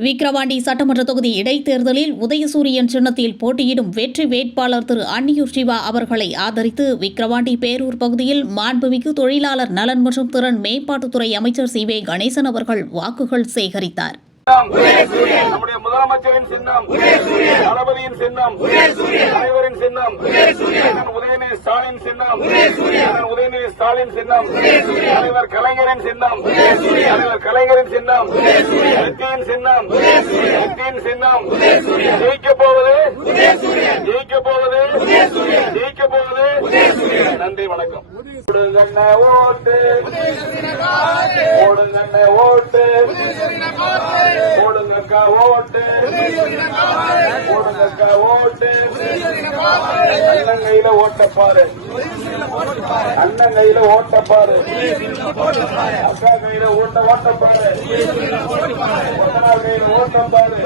விக்கிரவாண்டி சட்டமன்ற தொகுதி இடைத்தேர்தலில் உதயசூரியன் சின்னத்தில் போட்டியிடும் வெற்றி வேட்பாளர் திரு அன்னியூர் சிவா அவர்களை ஆதரித்து விக்கிரவாண்டி பேரூர் பகுதியில் மாண்புமிகு தொழிலாளர் நலன் மற்றும் திறன் மேம்பாட்டுத்துறை அமைச்சர் சி. வே. கணேசன் அவர்கள் வாக்குகள் சேகரித்தார். நம்முடைய முதலமைச்சரின் சின்னம், தளபதியின் சின்னம், தலைவரின் சின்னம், உதயநிதி ஸ்டாலின் சின்னம், உதயநிதி ஸ்டாலின் சின்னம், தலைவர் கலைஞரின் சின்னம், தலைவர் கலைஞரின் சின்னம், வெற்றியின் சின்னம், வெற்றியின் சின்னம். ஜெயிக்க போவது, ஜெயிக்க போவது, ஜெயிக்க போவது. நன்றி, வணக்கம். ஓடுங்கண்ண ஓட்டு, ஓடுங்கண்ண ஓட்டு, ஓடுங்கக்கா ஓட்டு, ஓடுங்கக்கா ஓட்டு. அண்ணன் கையில ஓட்டப்பாரு, அண்ணன் கையில ஓட்டப்பாரு, அக்கா கையில ஓட்டப்பாரு, கையில ஓட்டப்பாரு, ஓட்டப்பாரு.